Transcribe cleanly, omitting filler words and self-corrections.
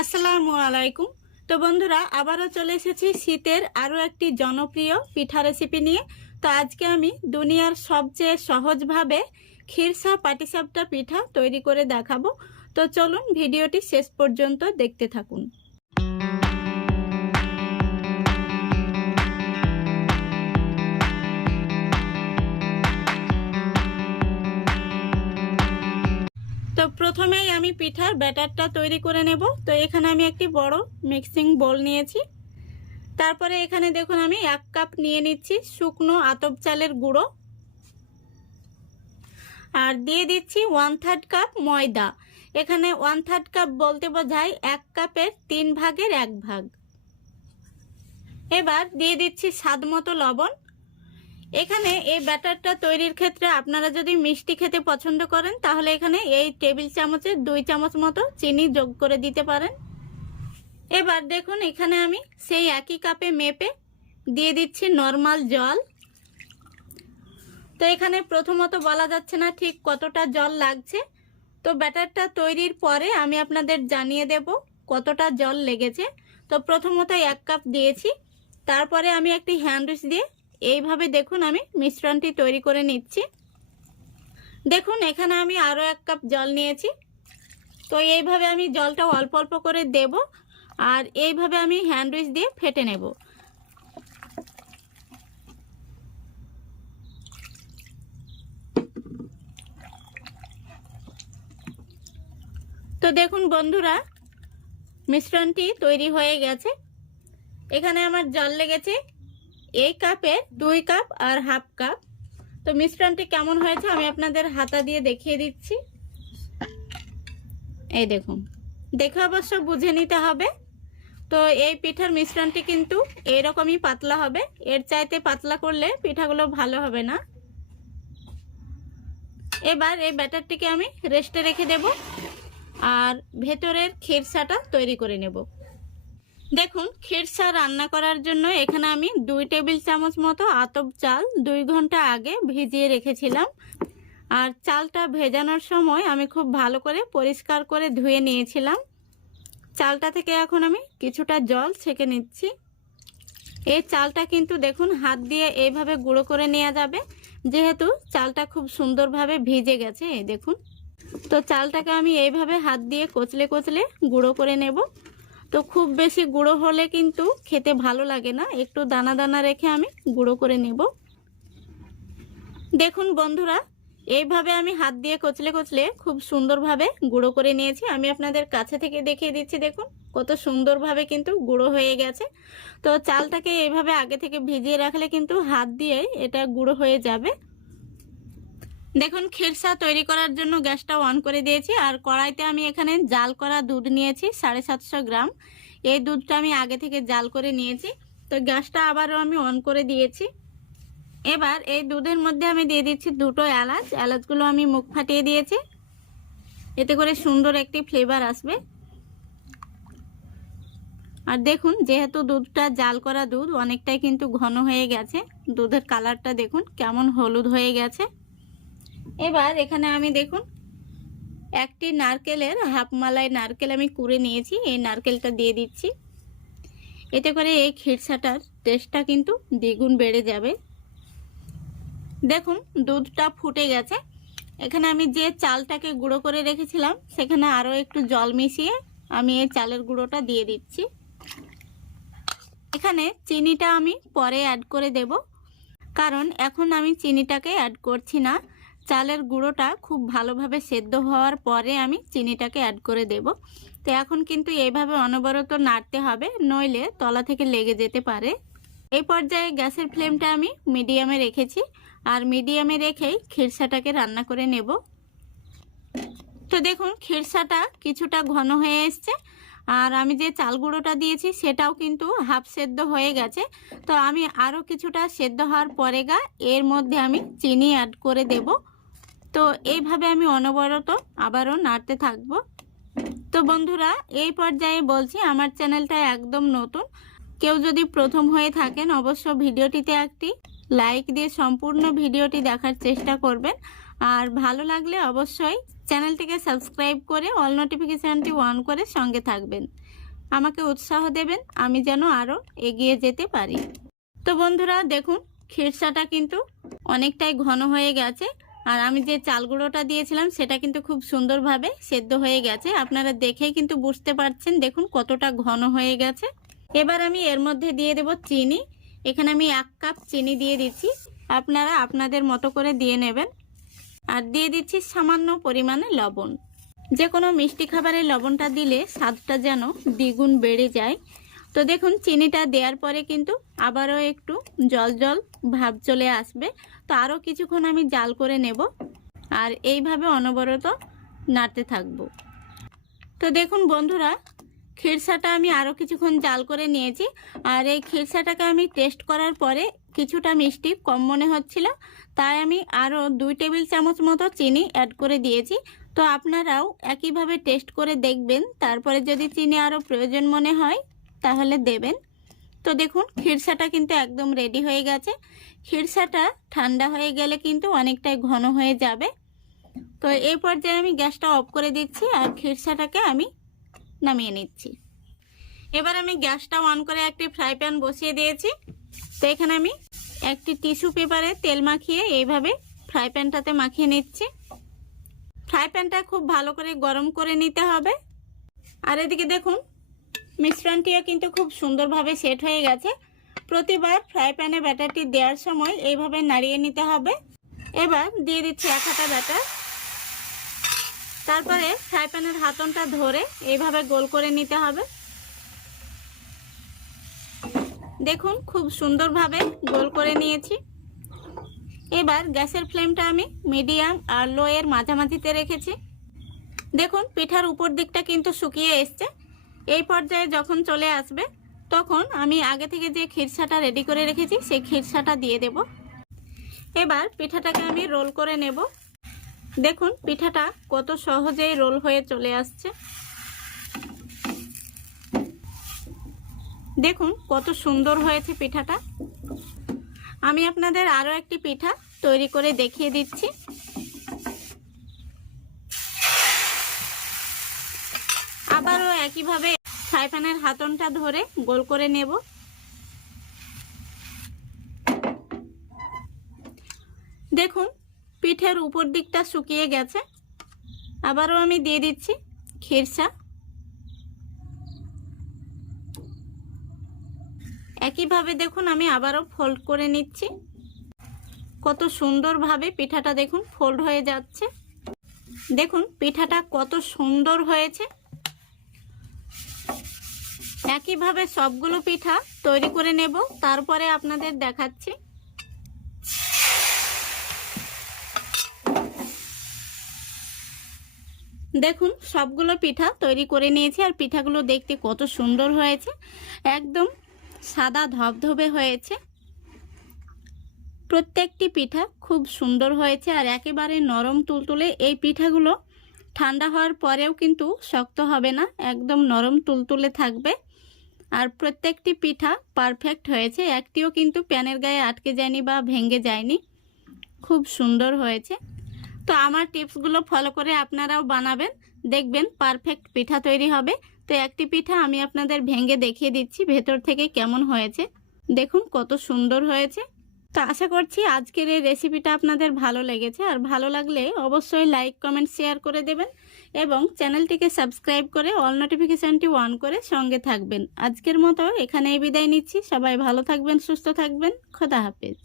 আসসালামু আলাইকুম। তো বন্ধুরা, আবারও চলে এসেছি শীতের আরও একটি জনপ্রিয় পিঠা রেসিপি নিয়ে। তো আজকে আমি দুনিয়ার সবচেয়ে সহজভাবে ক্ষীরসা পাটিসাপটা পিঠা তৈরি করে দেখাবো। তো চলুন ভিডিওটি শেষ পর্যন্ত দেখতে থাকুন। তো প্রথমেই আমি পিঠার ব্যাটারটা তৈরি করে নেব। তো এখানে আমি একটি বড় মিক্সিং বোল নিয়েছি। তারপরে এখানে দেখুন আমি 1 কাপ নিয়ে নিচ্ছি শুকনো আতপ চালের গুঁড়ো, আর দিয়ে দিচ্ছি 1/3 কাপ ময়দা। এখানে 1/3 কাপ বলতে বোঝায় 1 কাপের 3 ভাগের 1 ভাগ। এবার দিয়ে দিচ্ছি স্বাদ মতো লবণ। এখানে এই ব্যাটারটা তৈরির ক্ষেত্রে আপনারা যদি মিষ্টি খেতে পছন্দ করেন তাহলে এখানে এই টেবিল চামচের 2 চামচ মতো চিনি যোগ করে দিতে পারেন। এবার দেখুন এখানে আমি সেই একই কাপে মেপে দিয়ে দিচ্ছি নরমাল জল। তো এখানে প্রথমত বলা যাচ্ছে না ঠিক কতটা জল লাগছে, তো ব্যাটারটা তৈরির পরে আমি আপনাদের জানিয়ে দেব কতটা জল লেগেছে। তো প্রথমত 1 কাপ দিয়েছি, তারপরে আমি একটি হ্যান্ড উইচ দিয়ে এইভাবে দেখুন আমি মিশ্রণটি তৈরি করে নিচ্ছি। দেখুন এখানে আমি আরও 1 কাপ জল নিয়েছি। তো এইভাবে আমি জলটা অল্প অল্প করে দেব, আর এইভাবে আমি হ্যান্ড উইচ দিয়ে ফেটে নেব। তো দেখুন বন্ধুরা, মিশ্রণটি তৈরি হয়ে গেছে। এখানে আমার জল লেগেছে এই কাপে 2 কাপ আর হাফ কাপ। তো মিশ্রণটি কেমন হয়েছে আমি আপনাদের হাতা দিয়ে দেখিয়ে দিচ্ছি। এই দেখুন, দেখে অবশ্য বুঝে নিতে হবে। তো এই পিঠার মিশ্রণটি কিন্তু এরকমই পাতলা হবে, এর চাইতে পাতলা করলে পিঠাগুলো ভালো হবে না। এবার এই ব্যাটারটিকে আমি রেস্টে রেখে দেব, আর ভেতরের ক্ষীরসাটা তৈরি করে নেব। দেখুন ক্ষীরসা রান্না করার জন্য এখানে আমি 2 টেবিল চামচ মতো আতপ চাল 2 ঘন্টা আগে ভিজিয়ে রেখেছিলাম। আর চালটা ভেজানোর সময় আমি খুব ভালো করে পরিষ্কার করে ধুয়ে নিয়েছিলাম। চালটা থেকে এখন আমি কিছুটা জল ছেঁকে নিচ্ছি। এই চালটা কিন্তু দেখুন হাত দিয়ে এইভাবে গুঁড়ো করে নেওয়া যাবে, যেহেতু চালটা খুব সুন্দরভাবে ভিজে গেছে। এই দেখুন, তো চালটাকে আমি এইভাবে হাত দিয়ে কচলে কচলে গুঁড়ো করে নেব। তো খুব বেশি গুঁড়ো হলে কিন্তু খেতে ভালো লাগে না, একটু দানা দানা রেখে আমি গুঁড়ো করে নেব। দেখুন বন্ধুরা, এইভাবে আমি হাত দিয়ে কচলে কচলে খুব সুন্দরভাবে গুঁড়ো করে নিয়েছি। আমি আপনাদের কাছে থেকে দেখিয়ে দিচ্ছি, দেখুন কত সুন্দরভাবে কিন্তু গুঁড়ো হয়ে গেছে। তো চালটাকে এইভাবে আগে থেকে ভিজিয়ে রাখলে কিন্তু হাত দিয়ে এটা গুঁড়ো হয়ে যাবে। দেখুন ক্ষীরসা তৈরি করার জন্য গ্যাসটা অন করে দিয়েছি, আর কড়াইতে আমি এখানে জাল করা দুধ নিয়েছি 750 গ্রাম। এই দুধটা আমি আগে থেকে জাল করে নিয়েছি। তো গ্যাসটা আবারও আমি অন করে দিয়েছি। এবার এই দুধের মধ্যে আমি দিয়ে দিচ্ছি 2টো এলাচ। এলাচগুলো আমি মুখ ফাটিয়ে দিয়েছি, এতে করে সুন্দর একটি ফ্লেভার আসবে। আর দেখুন যেহেতু দুধটা জাল করা দুধ অনেকটাই কিন্তু ঘন হয়ে গেছে, দুধের কালারটা দেখুন কেমন হলুদ হয়ে গেছে। এবার এখানে আমি দেখুন একটি নারকেলের হাফ মালাই নারকেল আমি কুড়ে নিয়েছি, এই নারকেলটা দিয়ে দিচ্ছি। এতে করে এই ক্ষীরসাটার টেস্টটা কিন্তু দ্বিগুণ বেড়ে যাবে। দেখুন দুধটা ফুটে গেছে। এখানে আমি যে চালটাকে গুঁড়ো করে রেখেছিলাম সেখানে আরও একটু জল মিশিয়ে আমি এই চালের গুঁড়োটা দিয়ে দিচ্ছি। এখানে চিনিটা আমি পরে অ্যাড করে দেব, কারণ এখন আমি চিনিটাকে অ্যাড করছি না। চালের গুঁড়োটা খুব ভালোভাবে সেদ্ধ হওয়ার পরে আমি চিনিটাকে অ্যাড করে দেব। তো এখন কিন্তু এইভাবে অনবরত নাড়তে হবে, নইলে তলা থেকে লেগে যেতে পারে। এই পর্যায়ে গ্যাসের ফ্লেমটা আমি মিডিয়ামে রেখেছি, আর মিডিয়ামে রেখেই ক্ষীরসাটাকে রান্না করে নেব। তো দেখুন ক্ষীরসাটা কিছুটা ঘন হয়ে এসছে, আর আমি যে চাল গুঁড়োটা দিয়েছি সেটাও কিন্তু হাফ সেদ্ধ হয়ে গেছে। তো আমি আরও কিছুটা সেদ্ধ হওয়ার পরে এর মধ্যে আমি চিনি অ্যাড করে দেব। তো এইভাবে আমি অনবরত আবারও নাড়তে থাকব। তো বন্ধুরা, এই পর্যায়ে বলছি আমার চ্যানেলটা একদম নতুন, কেউ যদি প্রথম হয়ে থাকেন অবশ্য ভিডিওটিতে একটি লাইক দিয়ে সম্পূর্ণ ভিডিওটি দেখার চেষ্টা করবেন, আর ভালো লাগলে অবশ্যই চ্যানেলটিকে সাবস্ক্রাইব করে অল নোটিফিকেশানটি অন করে সঙ্গে থাকবেন। আমাকে উৎসাহ দেবেন আমি যেন আরও এগিয়ে যেতে পারি। তো বন্ধুরা দেখুন খিরসাটা কিন্তু অনেকটাই ঘন হয়ে গেছে, আর আমি যে চাল গুঁড়োটা দিয়েছিলাম সেটা কিন্তু খুব সুন্দরভাবে সেদ্ধ হয়ে গেছে। আপনারা দেখেই কিন্তু বুঝতে পারছেন দেখুন কতটা ঘন হয়ে গেছে। এবার আমি এর মধ্যে দিয়ে দেব চিনি। এখানে আমি 1 কাপ চিনি দিয়ে দিচ্ছি, আপনারা আপনাদের মতো করে দিয়ে নেবেন। আর দিয়ে দিচ্ছি সামান্য পরিমাণে লবণ। যে কোনো মিষ্টি খাবারে লবণটা দিলে স্বাদটা যেন দ্বিগুণ বেড়ে যায়। তো দেখুন চিনিটা দেওয়ার পরে কিন্তু আবারও একটু জল জল ভাব চলে আসবে। তো আরও কিছুক্ষণ আমি জাল করে নেব, আর এইভাবে অনবরত নাড়তে থাকব। তো দেখুন বন্ধুরা খিরসাটা আমি আরও কিছুক্ষণ জাল করে নিয়েছি, আর এই খিরসাটাকে আমি টেস্ট করার পরে কিছুটা মিষ্টি কম মনে হচ্ছিল, তাই আমি আরও 2 টেবিল চামচ মতো চিনি অ্যাড করে দিয়েছি। তো আপনারাও একইভাবে টেস্ট করে দেখবেন, তারপরে যদি চিনি আরও প্রয়োজন মনে হয় তাহলে দেবেন। তো দেখুন খিরসাটা কিন্তু একদম রেডি হয়ে গেছে। খিরসাটা ঠান্ডা হয়ে গেলে কিন্তু অনেকটাই ঘন হয়ে যাবে। তো এই পর্যায়ে আমি গ্যাসটা অফ করে দিচ্ছি, আর খিরসাটাকে আমি নামিয়ে নিচ্ছি। এবার আমি গ্যাসটা অন করে একটি ফ্রাই প্যান বসিয়ে দিয়েছি। তো এখানে আমি একটি টিস্যু পেপারে তেল মাখিয়ে এইভাবে ফ্রাই প্যানটাতে মাখিয়ে নিচ্ছি। ফ্রাই প্যানটা খুব ভালো করে গরম করে নিতে হবে। আর এদিকে দেখুন মিশ্রণটিও কিন্তু খুব সুন্দরভাবে সেট হয়ে গেছে। প্রতিবার ফ্রাই প্যানে ব্যাটারটি দেওয়ার সময় এইভাবে নাড়িয়ে নিতে হবে। এবার দিয়ে দিচ্ছি 1 হাতা ব্যাটার। তারপরে ফ্রাই প্যানের হাতনটা ধরে এইভাবে গোল করে নিতে হবে। দেখুন খুব সুন্দরভাবে গোল করে নিয়েছি। এবার গ্যাসের ফ্লেমটা আমি মিডিয়াম আর লো এর মাঝামাঝিতে রেখেছি। দেখুন পিঠার উপর দিকটা কিন্তু শুকিয়ে এসছে। এই পর্যায়ে যখন চলে আসবে তখন আমি আগে থেকে যে খিরসাটা রেডি করে রেখেছি সেই খিরসাটা দিয়ে দেব। এবার পিঠাটাকে আমি রোল করে নেব। দেখুন পিঠাটা কত সহজেই রোল হয়ে চলে আসছে। দেখুন কত সুন্দর হয়েছে পিঠাটা। আমি আপনাদের আরও একটি পিঠা তৈরি করে দেখিয়ে দিচ্ছি। আবারও একইভাবে ফ্রাই প্যানের হাতনটা ধরে গোল করে নেব। দেখুন পিঠের উপর দিকটা শুকিয়ে গেছে। আবারও আমি দিয়ে দিচ্ছি খিরসা। একইভাবে দেখুন আমি আবারও ফোল্ড করে নিচ্ছি। কত সুন্দরভাবে পিঠাটা দেখুন ফোল্ড হয়ে যাচ্ছে। দেখুন পিঠাটা কত সুন্দর হয়েছে। একইভাবে সবগুলো পিঠা তৈরি করে নেব, তারপরে আপনাদের দেখাচ্ছি। দেখুন সবগুলো পিঠা তৈরি করে নিয়েছি, আর পিঠাগুলো দেখতে কত সুন্দর হয়েছে। একদম সাদা ধবধবে হয়েছে। প্রত্যেকটি পিঠা খুব সুন্দর হয়েছে আর একেবারে নরম তুলতুলে। এই পিঠাগুলো ঠান্ডা হওয়ার পরেও কিন্তু শক্ত হবে না, একদম নরম তুলতুলে থাকবে। আর প্রত্যেকটি পিঠা পারফেক্ট হয়েছে, একটিও কিন্তু প্যানের গায়ে আটকে যায়নি বা ভেঙে যায়নি। খুব সুন্দর হয়েছে। তো আমার টিপসগুলো ফলো করে আপনারাও বানাবেন, দেখবেন পারফেক্ট পিঠা তৈরি হবে। তো একটি পিঠা আমি আপনাদের ভেঙে দেখিয়ে দিচ্ছি ভেতর থেকে কেমন হয়েছে। দেখুন কত সুন্দর হয়েছে। তো আশা করছি আজকের এই রেসিপিটা আপনাদের ভালো লেগেছে, আর ভালো লাগলে অবশ্যই লাইক কমেন্ট শেয়ার করে দেবেন এবং চ্যানেলটিকে সাবস্ক্রাইব করে অল নোটিফিকেশানটি অন করে সঙ্গে থাকবেন। আজকের মতো এখানেই বিদায় নিচ্ছি। সবাই ভালো থাকবেন, সুস্থ থাকবেন। খোদা হাফেজ।